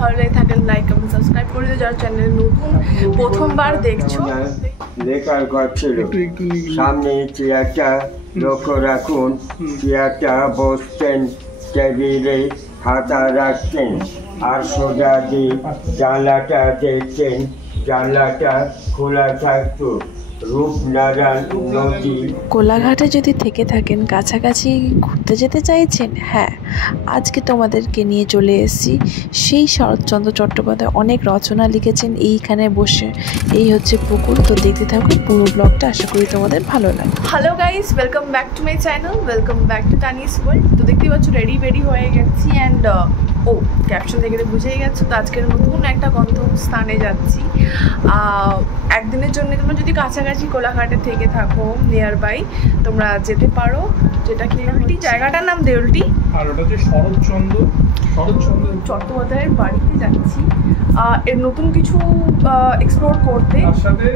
ভালো লেগে থাকেন লাইক কমেন্ট সাবস্ক্রাইব করে দিও। যারা চ্যানেলে নতুন প্রথমবার দেখছো, লেখার ঘর ছিল, সামনে চেয়ারটা লক্ষ্য রাখুন। চেয়ারটা বসতেন, টেবিলে খাতা রাখতেন, আর সোজা দিয়ে জানলাটা দেখতেন। জানলাটা খোলা থাকতো। রূপনারায়ণ নদী। কোলাঘাটে যদি থেকে থাকেন, কাছাকাছি ঘুরতে যেতে চাইছেন, হ্যাঁ, আজকে তোমাদেরকে নিয়ে চলে এসেছি। সেই শরৎচন্দ্র চট্টোপাধ্যায় অনেক রচনা লিখেছেন এইখানে বসে। এই হচ্ছে পুকুর। তো দেখতে থাকো পুরো ব্লগটা, আশা করি তোমাদের ভালো লাগে। Hello guys, welcome back to my channel, welcome back to Tanis world. তো দেখতেই পাচ্ছ রেডি হয়ে গেছি অ্যান্ড ক্যাপশন দেখে বুঝেই গেছো। তো আজকের নতুন একটা গন্তব্যস্থানে যাচ্ছি। একদিনের জন্য তোমরা যদি কাছাকাছি কোলাঘাটে থেকে থাকো, নিয়ার বাই, তোমরা যেতে পারো। যেটা কি দেউলটি, জায়গাটার নাম দেউলটি, আর ওটা হচ্ছে শরৎচন্দ্র চট্টোপাধ্যায়ের বাড়িতে যাচ্ছি এর নতুন কিছু এক্সপ্লোর করতে।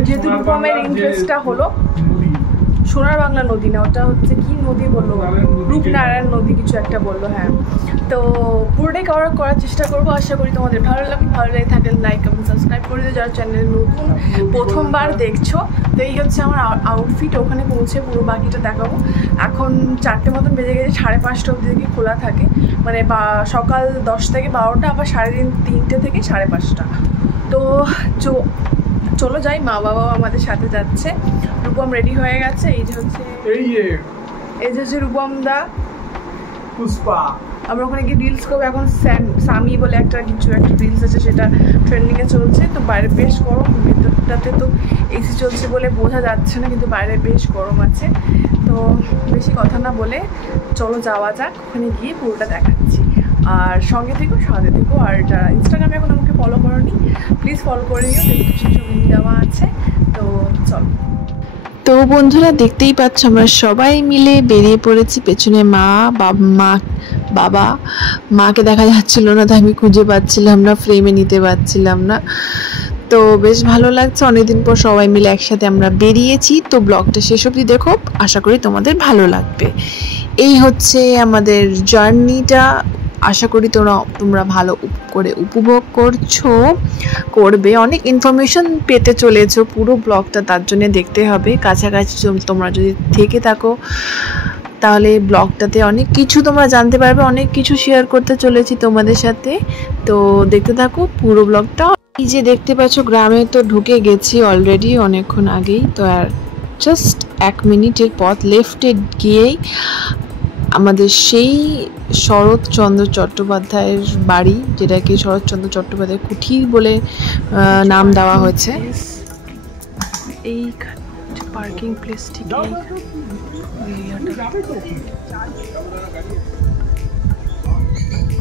যেহেতু রূপমের ইন্টারেস্টটা হলো সোনার বাংলা নদী না, ওটা হচ্ছে কি নদী বললো, রূপনারায়ণ নদী কিছু একটা বললো। হ্যাঁ, তো পুরোটাই করার চেষ্টা করবো। আশা করি তোমাদের ভালো লেগে থাকেন লাইক কমেন্ট সাবস্ক্রাইব করে দিও। যারা চ্যানেলে নতুন প্রথমবার দেখছো, তো এই হচ্ছে আমার আউটফিট। ওখানে পৌঁছে পুরো বাকিটা দেখাবো। এখন 4টে মতন বেজে গেছে, 5:30 অবধি থেকে খোলা থাকে, মানে সকাল 10 থেকে 12টা, আবার 3:30 থেকে 5:30। তো চলো যাই। মা বাবাও আমাদের সাথে যাচ্ছে। রূপম রেডি হয়ে গেছে। এই যে হচ্ছে রূপম দা, পুষ্পা। আমরা ওখানে গিয়ে রিলস করবো। এখন সামি বলে একটা রিলস আছে, সেটা ট্রেন্ডিংয়ে চলছে। তো বাইরে বেশ গরম, ভেতরটাতে তো এসি চলছে বলে বোঝা যাচ্ছে না, কিন্তু বাইরে বেশ গরম আছে। তো বেশি কথা না বলে চলো যাওয়া যাক, ওখানে গিয়ে পুরোটা দেখাচ্ছি। আর সঙ্গে থেকো, সাথে থেকো। আর যারা ইনস্টাগ্রামে এখন আমাকে ফলো করোনি, প্লিজ ফলো করে নিও, ডেসক্রিপশন সব লিঙ্ক দেওয়া আছে। তো চলো। তো বন্ধুরা, দেখতেই পাচ্ছ আমরা সবাই মিলে বেরিয়ে পড়েছি। পেছনে বাবা মাকে দেখা যাচ্ছিল না, তাই আমি খুঁজে পাচ্ছিলাম না, ফ্রেমে নিতে পারছিলাম না। তো বেশ ভালো লাগছে, অনেকদিন পর সবাই মিলে একসাথে আমরা বেরিয়েছি। তো ব্লগটা শেষ অবধি দেখো, আশা করি তোমাদের ভালো লাগবে। এই হচ্ছে আমাদের জার্নিটা। আশা করি তোমরা ভালো করে উপভোগ করবে। অনেক ইনফরমেশন পেতে চলেছো পুরো ব্লগটা, তার জন্য দেখতে হবে। কাছাকাছি তোমরা যদি থেকে থাকো, তাহলে ব্লগটাতে অনেক কিছু তোমরা জানতে পারবে, অনেক কিছু শেয়ার করতে চলেছি তোমাদের সাথে। তো দেখতে থাকো পুরো ব্লগটা। এই যে দেখতে পাচ্ছ, গ্রামে তো ঢুকে গেছি অলরেডি অনেকক্ষণ আগেই। তো আর জাস্ট 1 মিনিটের পথ, লেফটে গিয়েই আমাদের সেই শরৎচন্দ্র চট্টোপাধ্যায়ের বাড়ি, যেটাকে শরৎচন্দ্র চট্টোপাধ্যায় কুঠির বলে নাম দেওয়া হয়েছে। এই পার্কিং প্লেস ঠিক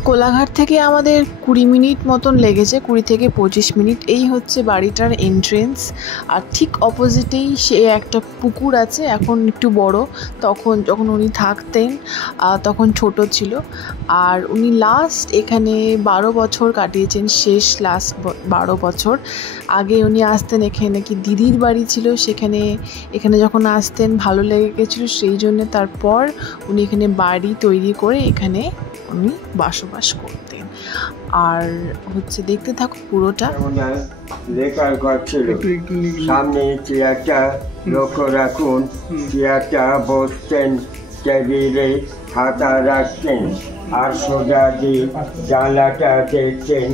কোলাঘাট থেকে আমাদের 20 মিনিট মতন লেগেছে, 20 থেকে 25 মিনিট। এই হচ্ছে বাড়িটার এন্ট্রেন্স। আর ঠিক অপোজিটেই সে একটা পুকুর আছে, এখন একটু বড়। তখন যখন উনি থাকতেন তখন ছোট ছিল। আর উনি লাস্ট এখানে 12 বছর কাটিয়েছেন, লাস্ট 12 বছর। আগে উনি আসতেন, এখানে কি দিদির বাড়ি ছিল, এখানে যখন আসতেন ভালো লেগে গেছিলো, সেই জন্য তারপর উনি এখানে বাড়ি তৈরি করে এখানে উনি বসবাস করতেন। আর হচ্ছে দেখতে থাকো পুরোটা। লেখার ঘর ছিল, সামনে চেয়ারটা লক্ষ্য রাখুন। চেয়ারটা বসতেন, টেবিলে খাতা রাখতেন, আর সোজা দিয়ে জানলাটা দেখতেন।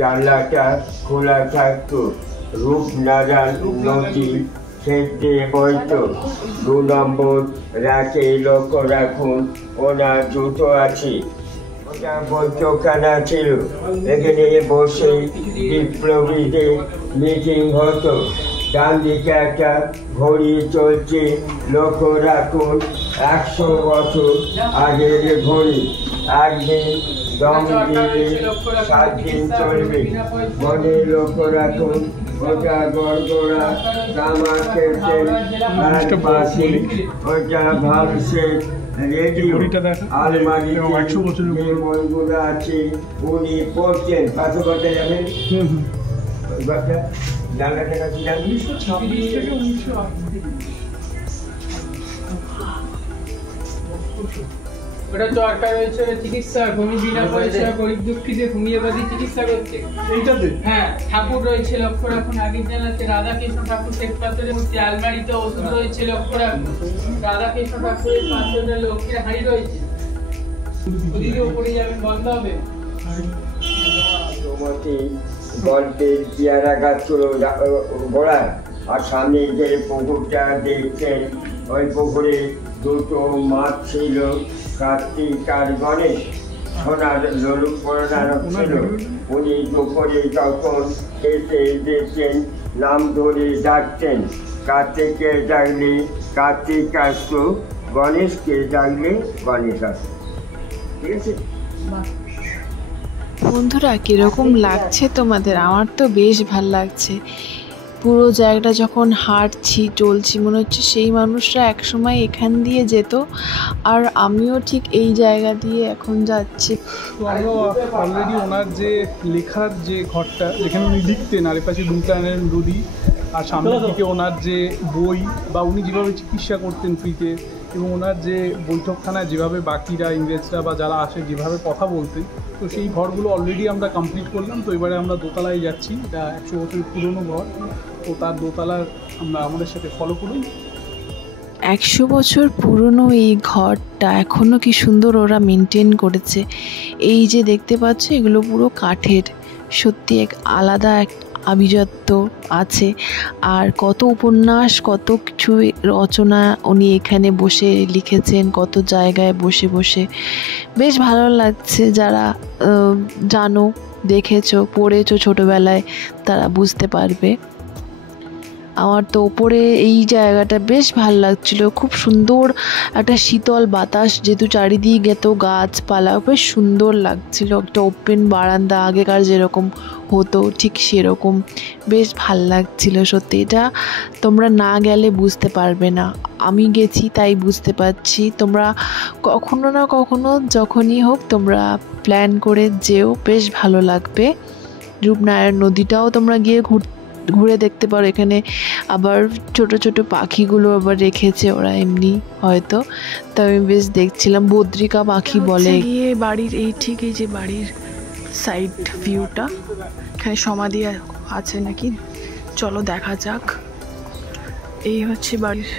জানলাটা খোলা থাকতো। রূপনারায়ণ নদী খেতে বইতো। 2 নম্বর রাতে লক্ষ্য রাখুন, ওনার জুতো আছে। ওটা বৈঠকখানা ছিল, এখানে বসে বিপ্লবীদের মিটিং হতো। ডান দিকে একটা ঘড়ি চলছে, লক্ষ্য রাখুন। 100 বছর আগের ঘড়ি। একদিন দম দিলে 7 দিন চলবে, মনে লক্ষ্য রাখুন। ওটা গড়গড়া তামা খেলতেন, আর পাশে ওটা ভাবছে রেডিও। আলমারিতে যে বইগুলো আছে উনি পড়ছেন। পাশে কথা যাবেন, জানলাটা কাছে যাবেন। 1926 থেকে 1928। ওটা চরকা রয়েছে, চিকিৎসা ভূমি বিনা পয়সা গরিব দুঃখীদের হোমিওপ্যাথি চিকিৎসা করছে এইটাতে। হ্যাঁ, ঠাকুর রয়েছে লক্ষ্য রাখুন, আগের জানাতে রাধাকৃষ্ণ ঠাকুর শ্বেতপাথরের মূর্তি, আলমারিতে ওষুধ রয়েছে লক্ষ্য রাখুন, রাধাকৃষ্ণ ঠাকুরের পাঁচজনের লক্ষ্মীর হাঁড়ি রয়েছে, ওদিকে উপরে যাবেন বন্ধ হবে। গল্পের পেয়ারা গাছগুলো গোড়ায়, আর সামনে যে পুকুরটা দেখছেন ওই পুকুরে দুটো মাছ ছিল, কার্তিক আর গণেশ। সোনার ললুক পড়ানো ছিল। উনি দুপুরে যখন এসে দেখছেন নাম ধরে ডাকতেন, কার্তিককে ডাকলে কার্তিক আসতো, গণেশকে ডাকলে গণেশ আসতো। ঠিক আছে বন্ধুরা, কীরকম লাগছে তোমাদের? আমার তো বেশ ভাল লাগছে। পুরো জায়গাটা যখন হাঁটছি চলছি মনে হচ্ছে সেই মানুষরা একসময় এখান দিয়ে যেত, আর আমিও ঠিক এই জায়গা দিয়ে এখন যাচ্ছি। তো আমরা অলরেডি ওনার যে লেখার যে ঘরটা যেখানে উনি লিখতেন, আরেপাশে দুলকানন নদী, আর সামনের দিকে ওনার যে বই বা উনি যেভাবে চিকিৎসা করতেন ফ্রিতে, এবং ওনার যে বৈঠকখানায় যেভাবে বাকিরা ইংরেজরা বা যারা আসে যেভাবে কথা বলতেন, তো সেই ঘরগুলো অলরেডি আমরা কমপ্লিট করলাম। তো এবারে আমরা দোতলায় যাচ্ছি, এটা 100 বছরের পুরনো ঘর। তো তার দোতলার আমরা আমাদের সাথে ফলো করুন। 100 বছর পুরনো এই ঘরটা এখনও কি সুন্দর ওরা মেনটেন করেছে। এই যে দেখতে পাচ্ছ এগুলো পুরো কাঠের, সত্যি এক আলাদা এক আভিজাত্য আছে। আর কত উপন্যাস, কত কিছু রচনা উনি এখানে বসে লিখেছেন, কত জায়গায় বসে বসে। বেশ ভালো লাগছে, যারা জানো, দেখেছো, পড়েছো ছোটোবেলায় তারা বুঝতে পারবে। আমার তো ওপরে এই জায়গাটা বেশ ভালো লাগছিল, খুব সুন্দর একটা শীতল বাতাস, যেহেতু চারিদিক এত গাছপালা, বেশ সুন্দর লাগছিল। একটা ওপেন বারান্দা আগেকার যেরকম হতো ঠিক সেরকম, বেশ ভাল লাগছিল সত্যি। এটা তোমরা না গেলে বুঝতে পারবে না, আমি গেছি তাই বুঝতে পারছি। তোমরা কখনো না কখনো যখনই হোক তোমরা প্ল্যান করে যেও, বেশ ভালো লাগবে। রূপনারায়ণ নদীটাও তোমরা গিয়ে ঘুরে দেখতে পারো। এখানে আবার ছোট ছোট পাখিগুলো আবার রেখেছে ওরা এমনি হয়তো, তো আমি বেশ দেখছিলাম, বদ্রিকা পাখি বলে। গিয়ে বাড়ির এই ঠিক এই যে বাড়ির সাইড ভিউটা, এখানে সমাধি আছে নাকি, চলো দেখা যাক। এই হচ্ছে বাড়ির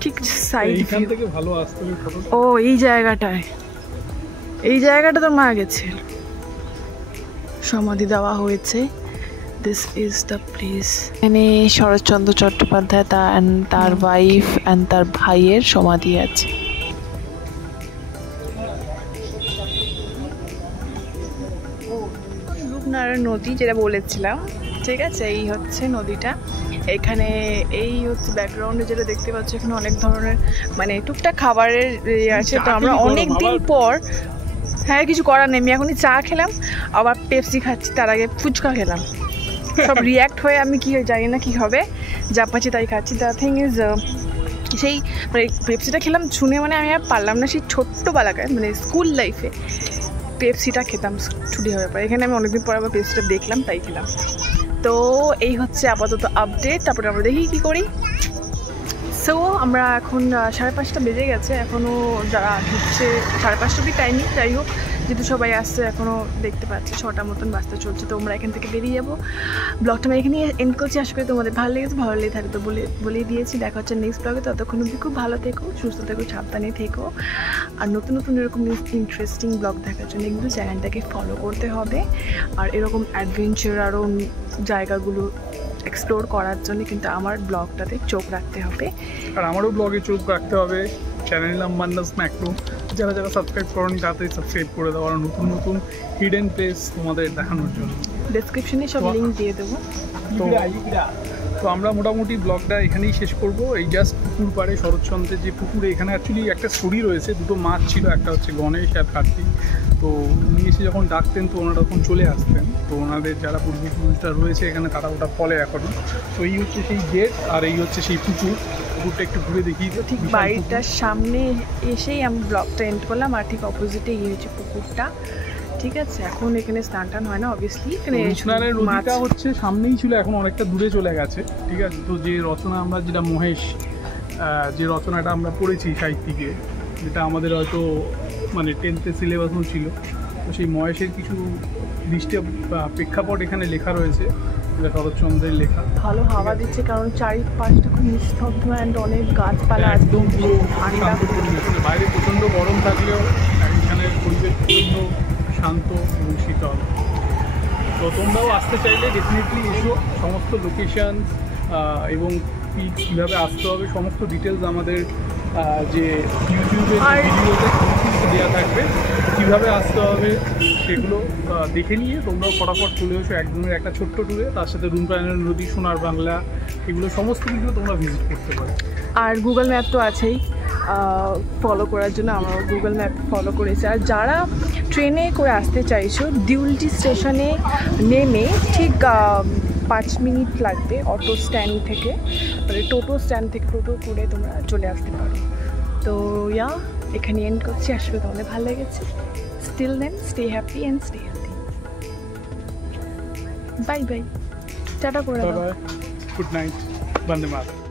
ঠিক সাইড ভিউ থেকে ভালো আসতে হবে। ও এই জায়গাটায়, এই জায়গাটা তো মারা গেছে, সমাধি দেওয়া হয়েছে। This is the place. এখানে শরৎচন্দ্র চট্টোপাধ্যায় তার ওয়াইফ অ্যান্ড তার ভাইয়ের সমাধি আছে। রূপনারায়ণ নদী যেটা বলেছিলাম, ঠিক আছে, এই হচ্ছে নদীটা। এখানে এই হচ্ছে ব্যাকগ্রাউন্ডে যেটা দেখতে পাচ্ছ, এখানে অনেক ধরনের মানে টুকটাক খাবারের আছে। তো আমরা অনেক দিন পর, হ্যাঁ কিছু করার নেই, আমি এখনই চা খেলাম, আবার পেপসি খাচ্ছি, তার আগে ফুচকা খেলাম, সব রিয়্যাক্ট হয়ে আমি কি জানি না কি হবে, যা পাচ্ছি তাই খাচ্ছি। দ্য থিং ইজ, সেই মানে পেপসিটা খেলাম শুনে মানে আমি আর পারলাম না, সেই ছোট্টবেলাকায় মানে স্কুল লাইফে পেপসিটা খেতাম ছুটি হওয়ার পর। এখানে আমি অনেকদিন পর আবার পেপসিটা দেখলাম তাই খেলাম। তো এই হচ্ছে আপাতত আপডেট, তারপরে আমরা দেখি কী করি। সো আমরা এখন 5:30 বেজে গেছে, এখনও যারা ঢুকছে 5:30 অব্দি টাইমিং, যাই হোক যেহেতু সবাই আসছে এখনও দেখতে পাচ্ছি 6টা মতন বাজতে চলছে। তো আমরা এখান থেকে বেরিয়ে যাবো। ব্লগটা আমি এখানে এন্ড করছি, আশা করি তোমাদের ভালো লেগেছে। ভালো লেগে থাকবে তো বলেই দিয়েছি। দেখা হচ্ছে নেক্সট ব্লগে, ততক্ষণ অব্দি খুব ভালো থেকো, সুস্থ থেকো, সাবধানে থেকো। আর নতুন নতুন এরকম ইন্টারেস্টিং ব্লগ দেখার জন্য কিন্তু চ্যানেলটাকে ফলো করতে হবে। আর এরকম অ্যাডভেঞ্চার আরও জায়গাগুলো এক্সপ্লোর করার জন্য কিন্তু আমার ব্লগটাতে চোখ রাখতে হবে, আর আমারও ব্লগে চোখ রাখতে হবে। চ্যানেল নাম মান্নাস ম্যাক্রো, যারা যারা সাবস্ক্রাইব করেনি তাড়াতাড়ি সাবস্ক্রাইব করে দেওয়া, আর নতুন নতুন হিডেন প্লেস তোমাদের দেখানোর জন্য ডেসক্রিপশনে সব লিঙ্ক দিয়ে দেবো। তো আমরা মোটামুটি ব্লগটা এখানেই শেষ করব। এই জাস্ট পুকুর পাড়ে, শরৎচন্দ্রের যে পুকুরে, এখানে অ্যাকচুয়ালি একটা স্টোরি রয়েছে, দুটো মাছ ছিল, একটা হচ্ছে গণেশ আর কার্তিক। তো উনি এসে যখন ডাকতেন তো ওনারা তখন চলে আসতেন। তো ওনাদের যারা পূর্বপুরুষরা রয়েছে এখানে তারা ওটা ফলে এখনও। তো এই হচ্ছে সেই গেট, আর এই হচ্ছে সেই পুকুরটা একটু ঘুরে দেখি। ঠিক বাড়িটার সামনে এসেই আমি ব্লগটা এন্ড করলাম, আর ঠিক অপোজিটে এই হচ্ছে পুকুরটা। ঠিক আছে, এখন এখানে স্নান টান হয় না অবভিয়াসলি, এখানে নদীটা হচ্ছে সামনেই ছিল, এখন অনেকটা দূরে চলে গেছে। ঠিক আছে, তো যে রচনা আমরা যেটা মহেশ, যে রচনাটা আমরা পড়েছি সাহিত্যিকে, যেটা আমাদের হয়তো মানে 10th সিলেবাসও ছিল। তো সেই মহেশের কিছু দৃষ্টি প্রেক্ষাপট এখানে লেখা রয়েছে, শরৎচন্দ্রের লেখা। ভালো হাওয়া দিচ্ছে কারণ চারিপাশটা খুব নিস্তব্ধ অ্যান্ড অনেক গাছপালা আছে, একদম পুরো শান্ত পরিবেশ, বাইরে প্রচণ্ড গরম থাকলেও এখানের পরিবেশ প্রচণ্ড শান্ত এবং শীতল। তো তোমরাও আসতে চাইলে ডেফিনেটলি এসো। সমস্ত লোকেশান এবং কীভাবে আসতে হবে সমস্ত ডিটেলস আমাদের যে ইউটিউবের ভিডিওতে সমস্ত দেওয়া থাকবে। কীভাবে আসতে হবে সেগুলো দেখে নিয়ে তোমরাও ফটাফট চলে এসো একদিনের একটা ছোট্ট ট্যুরে, তার সাথে রুমপ্রায়ণ নদী, সোনার বাংলা, এগুলো সমস্ত কিছু তোমরা ভিজিট করতে পারো। আর গুগল ম্যাপ তো আছেই ফলো করার জন্য, আমরা গুগল ম্যাপ ফলো করেছি। আর যারা ট্রেনে করে আসতে চাইছো, দিউলটি স্টেশনে নেমে ঠিক 5 মিনিট লাগবে অটো স্ট্যান্ড থেকে, মানে টোটো স্ট্যান্ড থেকে টোটো করে তোমরা চলে আসতে পারো। তো এখানে এন্ড করছি, আসলে তোমাদের ভালো লেগেছে। Still then stay happy and stay healthy. Bye bye, টাটা করে দাও। গুড নাইট, বন্দে মাতরম।